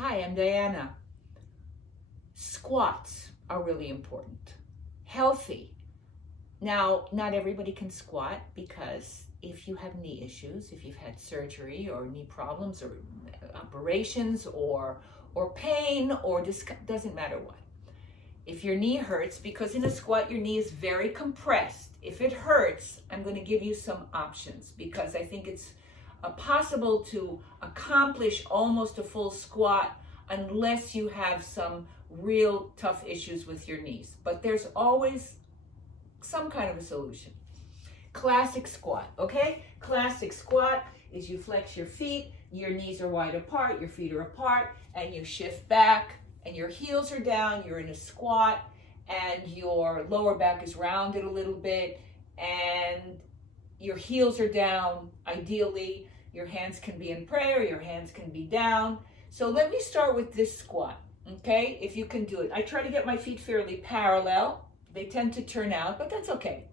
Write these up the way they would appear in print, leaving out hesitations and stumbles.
Hi, I'm Diana. Squats are really important. Healthy. Now, not everybody can squat because if you have knee issues, if you've had surgery or knee problems or operations or pain or doesn't matter what. If your knee hurts, because in a squat your knee is very compressed, if it hurts, I'm going to give you some options because I think it's possible to accomplish almost a full squat unless you have some real tough issues with your knees. But there's always some kind of a solution. Classic squat, okay? Classic squat is you flex your feet, your knees are wide apart, your feet are apart, and you shift back, and your heels are down, you're in a squat, and your lower back is rounded a little bit, and your heels are down. Ideally, your hands can be in prayer, your hands can be down. So let me start with this squat, okay? If you can do it. I try to get my feet fairly parallel. They tend to turn out, but that's okay.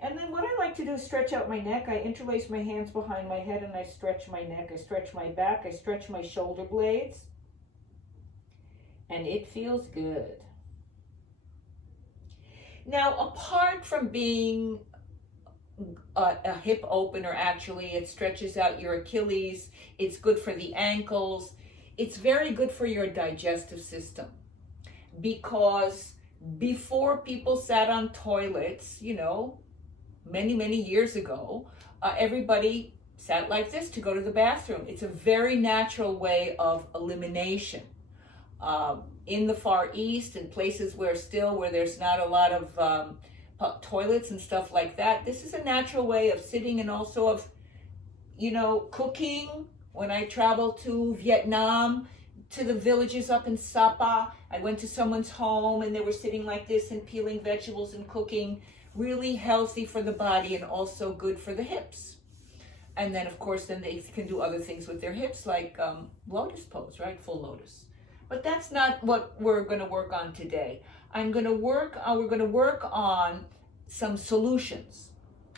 And then what I like to do is stretch out my neck. I interlace my hands behind my head and I stretch my neck. I stretch my back. I stretch my shoulder blades. And it feels good. Now, apart from being a hip opener, actually, it stretches out your Achilles. It's good for the ankles. It's very good for your digestive system because before people sat on toilets, many, many years ago, everybody sat like this to go to the bathroom. It's a very natural way of elimination. In the Far East and places where there's not a lot of toilets and stuff like that, this is a natural way of sitting and also of, cooking. When I traveled to Vietnam, to the villages up in Sapa, I went to someone's home and they were sitting like this and peeling vegetables and cooking. Really healthy for the body and also good for the hips. And then, of course, then they can do other things with their hips like lotus pose, right? Full lotus. But that's not what we're going to work on today. We're going to work on some solutions.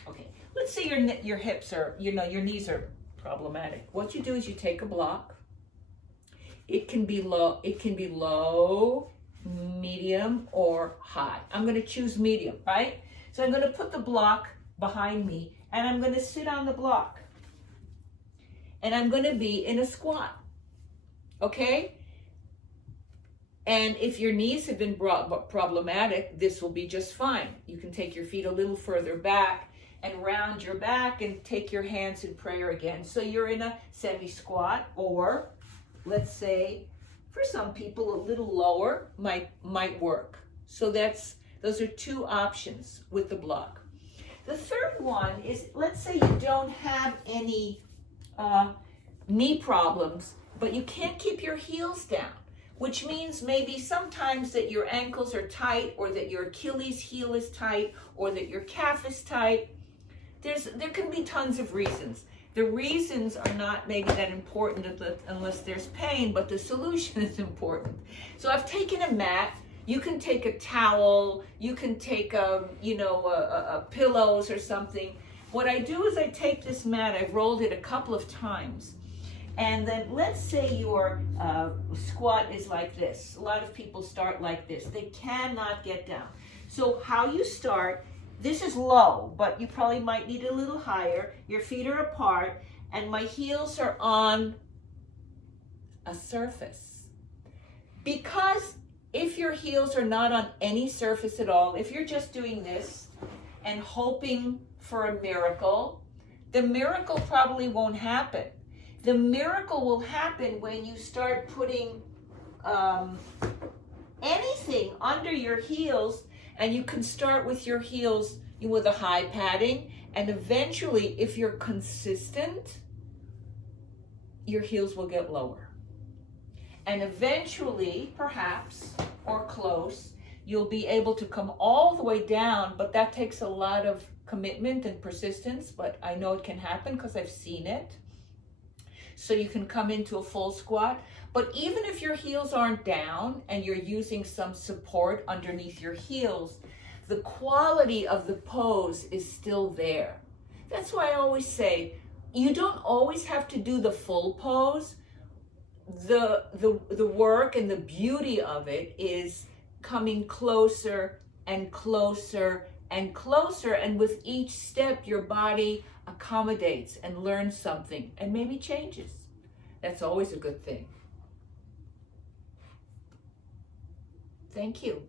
Okay, let's say your hips are, your knees are problematic. What you do is you take a block. It can be low, medium, or high. I'm going to choose medium, right? So I'm going to put the block behind me and I'm going to sit on the block. And I'm going to be in a squat. Okay? And if your knees have been problematic, this will be just fine. You can take your feet a little further back and round your back and take your hands in prayer again. So you're in a semi-squat, or let's say for some people a little lower might work. So those are two options with the block. The third one is, let's say you don't have any knee problems, but you can't keep your heels down, which means maybe sometimes that your ankles are tight or that your Achilles heel is tight or that your calf is tight. There can be tons of reasons. The reasons are not maybe that important unless there's pain, but the solution is important. So I've taken a mat. You can take a towel. You can take a pillows or something. What I do is I take this mat. I've rolled it a couple of times. And then let's say your squat is like this. A lot of people start like this. They cannot get down. So how you start, this is low, but you probably might need a little higher. Your feet are apart, and my heels are on a surface. Because if your heels are not on any surface at all, if you're just doing this and hoping for a miracle, the miracle probably won't happen. The miracle will happen when you start putting anything under your heels, and you can start with your heels with a high padding, and eventually, if you're consistent, your heels will get lower. And eventually, perhaps, or close, you'll be able to come all the way down, but that takes a lot of commitment and persistence, but I know it can happen because I've seen it. So you can come into a full squat. But even if your heels aren't down and you're using some support underneath your heels, the quality of the pose is still there. That's why I always say, you don't always have to do the full pose. the work and the beauty of it is coming closer and closer and closer, and with each step your body accommodates and learns something and maybe changes. That's always a good thing. Thank you.